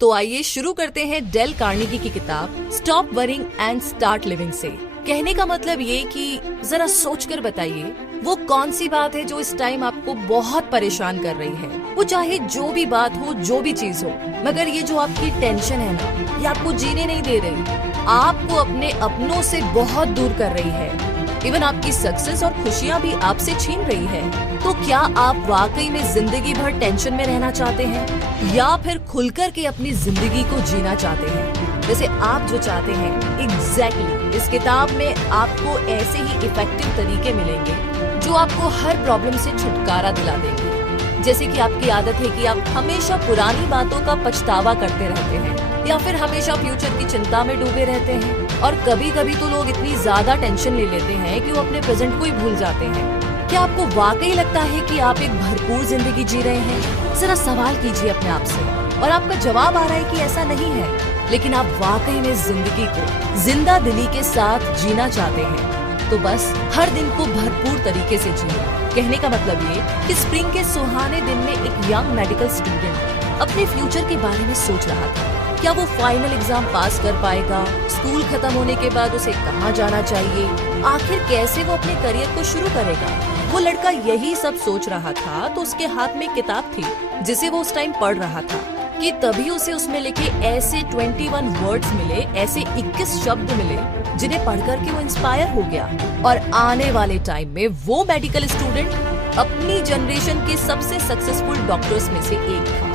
तो आइए शुरू करते हैं डेल कार्नेगी की किताब stop worrying and start living से। कहने का मतलब ये कि जरा सोचकर बताइए वो कौन सी बात है जो इस टाइम आपको बहुत परेशान कर रही है। वो चाहे जो भी बात हो, जो भी चीज हो, मगर ये जो आपकी टेंशन है ना, ये आपको जीने नहीं दे रही, आपको अपने अपनों से बहुत दूर कर रही है। इवन आपकी सक्सेस और खुशियाँ भी आपसे छीन रही है। तो क्या आप वाकई में जिंदगी भर टेंशन में रहना चाहते हैं या फिर खुलकर के अपनी जिंदगी को जीना चाहते हैं जैसे आप जो चाहते हैं? एग्जैक्टली इस किताब में आपको ऐसे ही इफेक्टिव तरीके मिलेंगे जो आपको हर प्रॉब्लम से छुटकारा दिला देंगे। जैसे कि आपकी आदत है कि आप हमेशा पुरानी बातों का पछतावा करते रहते हैं या फिर हमेशा फ्यूचर की चिंता में डूबे रहते हैं, और कभी कभी तो लोग इतनी ज्यादा टेंशन ले लेते हैं कि वो अपने प्रेजेंट को ही भूल जाते हैं। क्या आपको वाकई लगता है कि आप एक भरपूर जिंदगी जी रहे हैं? जरा सवाल कीजिए अपने आप से, और आपका जवाब आ रहा है कि ऐसा नहीं है, लेकिन आप वाकई में जिंदगी को जिंदा दिली के साथ जीना चाहते हैं। तो बस हर दिन को भरपूर तरीके से जिए। कहने का मतलब ये कि स्प्रिंग के सुहाने दिन में एक यंग मेडिकल स्टूडेंट अपने फ्यूचर के बारे में सोच रहा था। क्या वो फाइनल एग्जाम पास कर पाएगा? स्कूल खत्म होने के बाद उसे कहाँ जाना चाहिए? आखिर कैसे वो अपने करियर को शुरू करेगा? वो लड़का यही सब सोच रहा था तो उसके हाथ में किताब थी जिसे वो उस टाइम पढ़ रहा था कि तभी उसे उसमें लिखे ऐसे 21 वर्ड्स मिले, ऐसे 21 शब्द मिले जिन्हें पढ़कर के वो इंस्पायर हो गया, और आने वाले टाइम में वो मेडिकल स्टूडेंट अपनी जनरेशन के सबसे सक्सेसफुल डॉक्टर्स में से एक था।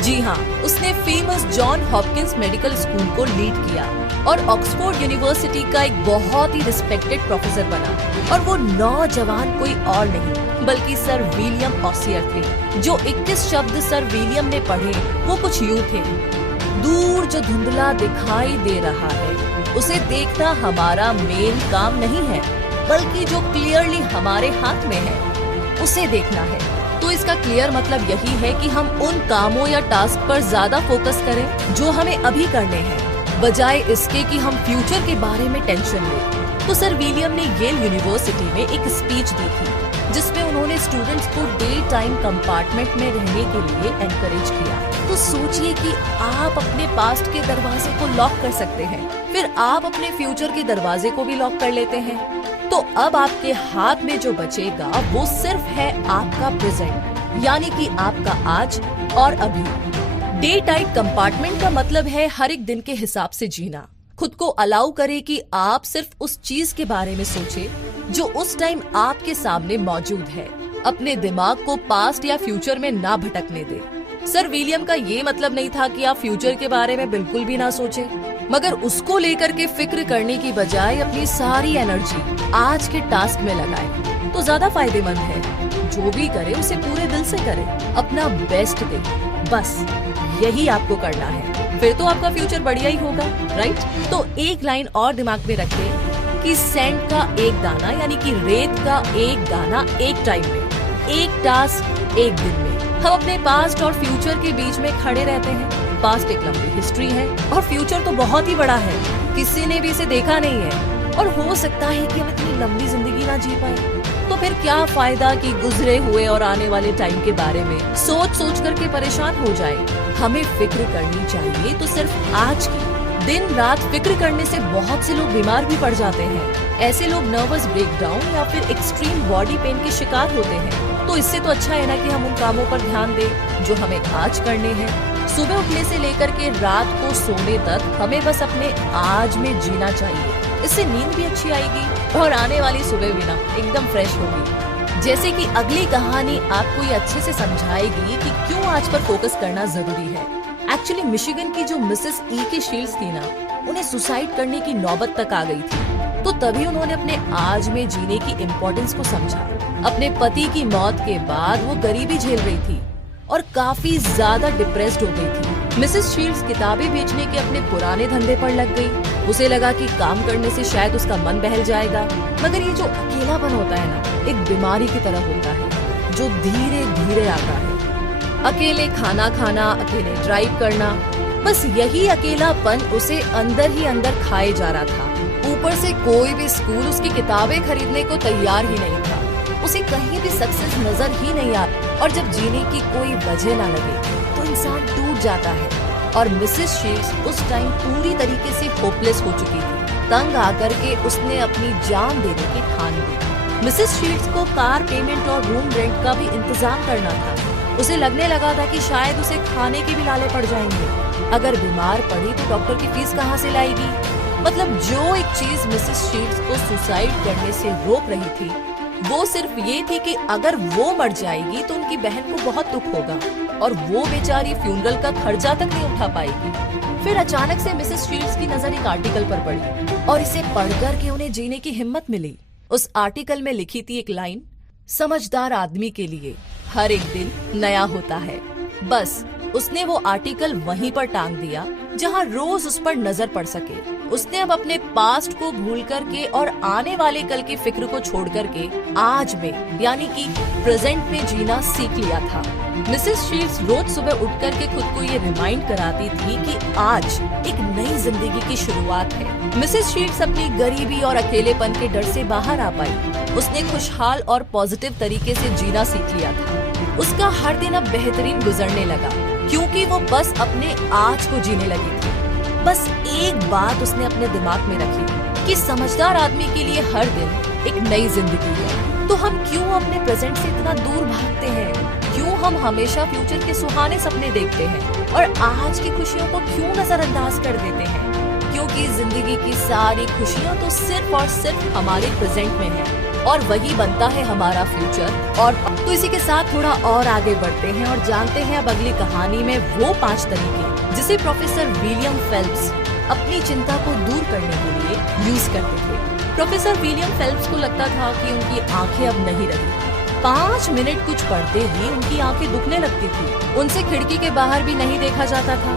जी हाँ, उसने famous John Hopkins medical school को लीड किया और ऑक्सफोर्ड यूनिवर्सिटी का एक बहुत ही रिस्पेक्टेड प्रोफेसर बना। और वो नौजवान कोई और नहीं बल्कि सर विलियम ऑसियर थे। जो 21 शब्द सर विलियम ने पढ़े वो कुछ यूं थे: दूर जो धुंधला दिखाई दे रहा है उसे देखना हमारा मेन काम नहीं है, बल्कि जो क्लियरली हमारे हाथ में है उसे देखना है। तो इसका क्लियर मतलब यही है कि हम उन कामों या टास्क पर ज्यादा फोकस करें जो हमें अभी करने हैं, बजाय इसके कि हम फ्यूचर के बारे में टेंशन लें। तो सर विलियम ने येल यूनिवर्सिटी में एक स्पीच दी थी जिसमें उन्होंने स्टूडेंट्स को डे टाइम कंपार्टमेंट में रहने के लिए एनकरेज किया। तो सोचिए कि आप अपने पास्ट के दरवाजे को लॉक कर सकते हैं, फिर आप अपने फ्यूचर के दरवाजे को भी लॉक कर लेते हैं। तो अब आपके हाथ में जो बचेगा वो सिर्फ है आपका प्रेजेंट, यानी कि आपका आज और अभी। डे टाइम कंपार्टमेंट का मतलब है हर एक दिन के हिसाब से जीना। खुद को अलाउ करे कि आप सिर्फ उस चीज के बारे में सोचे जो उस टाइम आपके सामने मौजूद है। अपने दिमाग को पास्ट या फ्यूचर में ना भटकने दे। सर विलियम का ये मतलब नहीं था कि आप फ्यूचर के बारे में बिल्कुल भी ना सोचे, मगर उसको लेकर के फिक्र करने की बजाय अपनी सारी एनर्जी आज के टास्क में लगाए तो ज्यादा फायदेमंद है। जो भी करे उसे पूरे दिल से करे, अपना बेस्ट दे, बस यही आपको करना है। फिर तो आपका फ्यूचर बढ़िया ही होगा, राइट? तो एक लाइन और दिमाग में रखें कि सैंड का एक दाना यानी कि रेत का एक दाना एक टाइम में, एक टास्क एक दिन में। हम अपने पास्ट और फ्यूचर के बीच में खड़े रहते हैं। पास्ट एक लंबी हिस्ट्री है और फ्यूचर तो बहुत ही बड़ा है, किसी ने भी इसे देखा नहीं है, और हो सकता है कि हम इतनी लंबी जिंदगी ना जी पाए। तो फिर क्या फायदा कि गुजरे हुए और आने वाले टाइम के बारे में सोच सोच करके परेशान हो जाए। हमें फिक्र करनी चाहिए तो सिर्फ आज की। दिन रात फिक्र करने से बहुत से लोग बीमार भी पड़ जाते हैं। ऐसे लोग नर्वस ब्रेकडाउन या फिर एक्सट्रीम बॉडी पेन के शिकार होते हैं। तो इससे तो अच्छा है ना कि हम उन कामों पर ध्यान दें जो हमें आज करने हैं। सुबह उठने से लेकर के रात को सोने तक हमें बस अपने आज में जीना चाहिए। इससे नींद भी अच्छी आएगी और आने वाली सुबह भी ना एकदम फ्रेश होगी। जैसे कि अगली कहानी आपको ये अच्छे से समझाएगी कि क्यों आज पर फोकस करना जरूरी है। एक्चुअली मिशिगन की जो मिसेस ई के शील्ड्स थी ना, उन्हें सुसाइड करने की नौबत तक आ गई थी। तो तभी उन्होंने अपने आज में जीने की इम्पोर्टेंस को समझा। अपने पति की मौत के बाद वो गरीबी झेल रही थी और काफी ज्यादा डिप्रेस्ड हो गई थी। मिसेस शील्ड्स किताबें बेचने के अपने पुराने धंधे पर लग गई। उसे लगा कि काम करने से शायद उसका मन बहल जाएगा, मगर ये जो अकेलापन होता है ना, एक बीमारी की तरह होता है जो धीरे धीरे आता है। अकेले खाना खाना, अकेले ड्राइव करना, बस यही अकेलापन उसे अंदर ही अंदर खाए जा रहा था। ऊपर से कोई भी स्कूल उसकी किताबें खरीदने को तैयार ही नहीं था। उसे कहीं भी सक्सेस नजर ही नहीं आ, और जब जीने की कोई वजह ना लगे तो इंसान टूट जाता है। और मिसेस शील्ड्स उस टाइम पूरी तरीके से होपलेस हो चुकी थी। तंग आकर के उसने अपनी जान देने की ठान ली। मिसेस शील्ड्स को कार पेमेंट और रूम रेंट का भी इंतजाम करना था। उसे लगने लगा था कि शायद उसे खाने के भी लाले पड़ जाएंगे। अगर बीमार पड़ी तो डॉक्टर की फीस कहाँ से लाएगी। मतलब जो एक चीज मिसेस शील्ड्स को सुसाइड करने से रोक रही थी वो सिर्फ ये थी कि अगर वो मर जाएगी तो उनकी बहन को बहुत दुख होगा और वो बेचारी फ्यूनरल का खर्चा तक नहीं उठा पाएगी। फिर अचानक से मिसेस शील्ड्स की नजर एक आर्टिकल पर पड़ी और इसे पढ़कर के उन्हें जीने की हिम्मत मिली। उस आर्टिकल में लिखी थी एक लाइन, समझदार आदमी के लिए हर एक दिन नया होता है। बस उसने वो आर्टिकल वहीं पर टांग दिया जहां रोज उस पर नजर पड़ सके। उसने अब अपने पास्ट को भूल करके और आने वाले कल की फिक्र को छोड़ करके आज में यानी कि प्रेजेंट में जीना सीख लिया था। मिसेस शील्ड्स रोज सुबह उठ करके खुद को ये रिमाइंड कराती थी कि आज एक नई जिंदगी की शुरुआत है। मिसेस शील्ड्स अपनी गरीबी और अकेलेपन के डर से बाहर आ पाई। उसने खुशहाल और पॉजिटिव तरीके से जीना सीख लिया था। उसका हर दिन अब बेहतरीन गुजरने लगा क्योंकि वो बस अपने आज को जीने लगी थी। बस एक बात उसने अपने दिमाग में रखी कि समझदार आदमी के लिए हर दिन एक नई जिंदगी है। तो हम क्यों अपने प्रेजेंट से इतना दूर भागते हैं? क्यों हम हमेशा फ्यूचर के सुहाने सपने देखते हैं और आज की खुशियों को क्यों नजरअंदाज कर देते हैं? क्योंकि जिंदगी की सारी खुशियाँ तो सिर्फ और सिर्फ हमारे प्रेजेंट में है और वही बनता है हमारा फ्यूचर। और तो इसी के साथ थोड़ा और आगे बढ़ते हैं और जानते हैं अब अगली कहानी में वो 5 तरीके जिसे प्रोफेसर विलियम फेल्प्स अपनी चिंता को दूर करने के लिए यूज करते थे। प्रोफेसर विलियम फेल्प्स को लगता था कि उनकी आंखें अब नहीं रही। 5 मिनट कुछ पढ़ते ही उनकी आंखें दुखने लगती थी। उनसे खिड़की के बाहर भी नहीं देखा जाता था।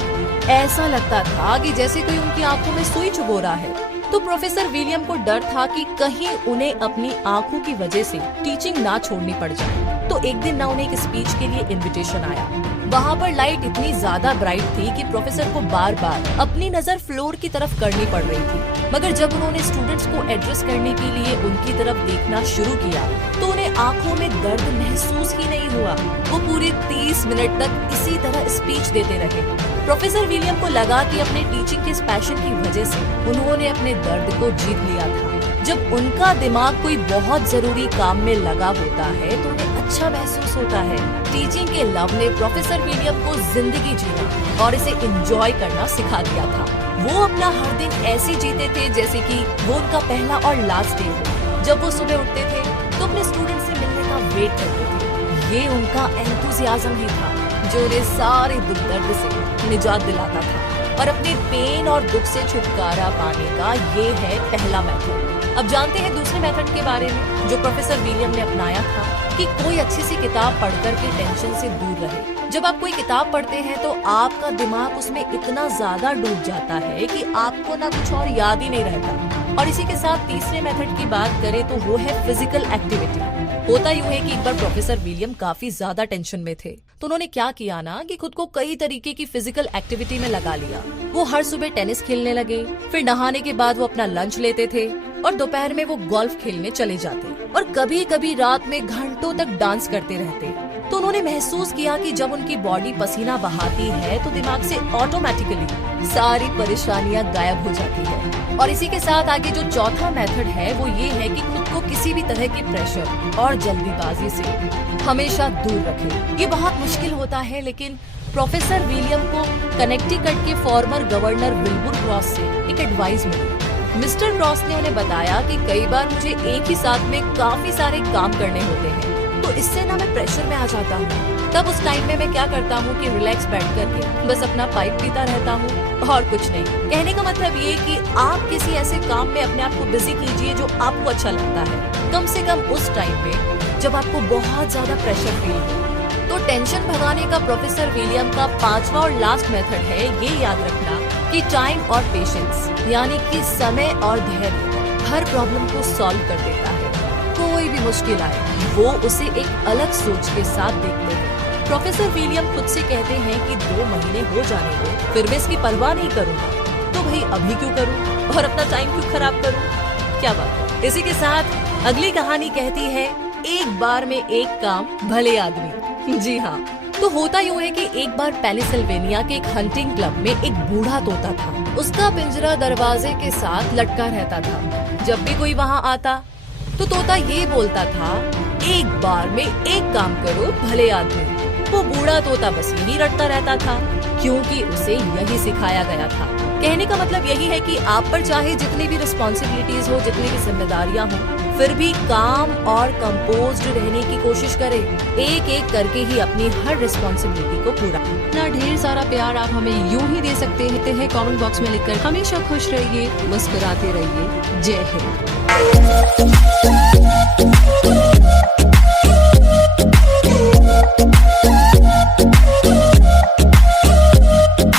ऐसा लगता था कि जैसे कोई उनकी आंखों में सुई चुभो रहा है। तो प्रोफेसर विलियम को डर था कि कहीं उन्हें अपनी आंखों की वजह से टीचिंग ना छोड़नी पड़ जाए। तो एक दिन ना उन्हें एक स्पीच के लिए इनविटेशन आया। वहाँ पर लाइट इतनी ज्यादा ब्राइट थी कि प्रोफेसर को बार बार अपनी नजर फ्लोर की तरफ करनी पड़ रही थी। मगर जब उन्होंने स्टूडेंट्स को एड्रेस करने के लिए उनकी तरफ देखना शुरू किया तो उन्हें आंखों में दर्द महसूस ही नहीं हुआ। वो पूरे 30 मिनट तक इसी तरह स्पीच देते रहे। प्रोफेसर विलियम को लगा कि अपने टीचिंग के इस पैशन की वजह से उन्होंने अपने दर्द को जीत लिया था। जब उनका दिमाग कोई बहुत जरूरी काम में लगा होता है तो उन्हें अच्छा महसूस होता है। टीचिंग के लव ने प्रोफेसर विलियम को जिंदगी जीना और इसे एंजॉय करना सिखा दिया था। वो अपना हर दिन ऐसे जीते थे जैसे कि वो उनका पहला और लास्ट डे हो। जब वो सुबह उठते थे तो अपने स्टूडेंट से मिलने का वेट करते थे। ये उनका एंथुसियाज्म ही था जो उन्हें सारे दुख दर्द से निजात दिलाता था और अपने पेन और दुख से छुटकारा पाने का ये है पहला मेथड। अब जानते हैं दूसरे मेथड के बारे में जो प्रोफेसर विलियम ने अपनाया था कि कोई अच्छी सी किताब पढ़कर के टेंशन से दूर रहे। जब आप कोई किताब पढ़ते हैं तो आपका दिमाग उसमें इतना ज्यादा डूब जाता है कि आपको ना कुछ और याद ही नहीं रहता। और इसी के साथ तीसरे मेथड की बात करें तो वो है फिजिकल एक्टिविटी। होता यूं है कि एक बार प्रोफेसर विलियम काफी ज्यादा टेंशन में थे तो उन्होंने क्या किया ना कि खुद को कई तरीके की फिजिकल एक्टिविटी में लगा लिया। वो हर सुबह टेनिस खेलने लगे, फिर नहाने के बाद वो अपना लंच लेते थे और दोपहर में वो गोल्फ खेलने चले जाते और कभी कभी रात में घंटों तक डांस करते रहते। तो उन्होंने महसूस किया कि जब उनकी बॉडी पसीना बहाती है तो दिमाग से ऑटोमेटिकली सारी परेशानियां गायब हो जाती है। और इसी के साथ आगे जो चौथा मेथड है वो ये है कि खुद को किसी भी तरह के प्रेशर और जल्दीबाजी से हमेशा दूर रखें। ये बहुत मुश्किल होता है लेकिन प्रोफेसर विलियम को कनेक्टिकट के फॉर्मर गवर्नर विल्बुर क्रॉस से एक एडवाइस मिली। मिस्टर क्रॉस ने उन्हें बताया कि कई बार मुझे एक ही साथ में काफी सारे काम करने होते हैं तो इससे ना मैं प्रेशर में आ जाता हूँ। तब उस टाइम में मैं क्या करता हूँ कि रिलैक्स बैठ करके बस अपना पाइप पीता रहता हूँ और कुछ नहीं। कहने का मतलब ये कि आप किसी ऐसे काम में अपने आप को बिजी कीजिए जो आपको अच्छा लगता है, कम से कम उस टाइम में जब आपको बहुत ज्यादा प्रेशर फील हो। तो टेंशन भगाने का प्रोफेसर विलियम का 5वां और लास्ट मेथड है ये याद रखना कि टाइम और पेशेंस यानी कि समय और धैर्य हर प्रॉब्लम को सॉल्व कर देता है। कोई भी मुश्किल आए वो उसे एक अलग सोच के साथ देखते हैं। प्रोफेसर विलियम खुद से कहते हैं कि 2 महीने हो जाने दो फिर मैं इसकी परवाह नहीं करूँगा। तो भाई अभी क्यों करूँ और अपना टाइम क्यों खराब करूँ? क्या बात। इसी के साथ अगली कहानी कहती है एक बार में एक काम भले आदमी। जी हाँ, तो होता यूँ है कि एक बार पेनिसिल्वेनिया के एक हंटिंग क्लब में एक बूढ़ा तोता था। उसका पिंजरा दरवाजे के साथ लटका रहता था। जब भी कोई वहाँ आता तो तोता ये बोलता था, एक बार में एक काम करो भले आदमी। वो बूढ़ा तोता बस यही रटता रहता था, क्योंकि उसे यही सिखाया गया था। कहने का मतलब यही है कि आप पर चाहे जितनी भी रिस्पॉन्सिबिलिटीज हो, जितनी भी जिम्मेदारियां हो, फिर भी काम और कंपोज्ड रहने की कोशिश करें। एक एक करके ही अपनी हर रिस्पॉन्सिबिलिटी को पूरा। इतना ढेर सारा प्यार आप हमें यूं ही दे सकते हैं कमेंट बॉक्स में लिखकर। हमेशा खुश रहिए, मुस्कुराते रहिए। जय हिंद।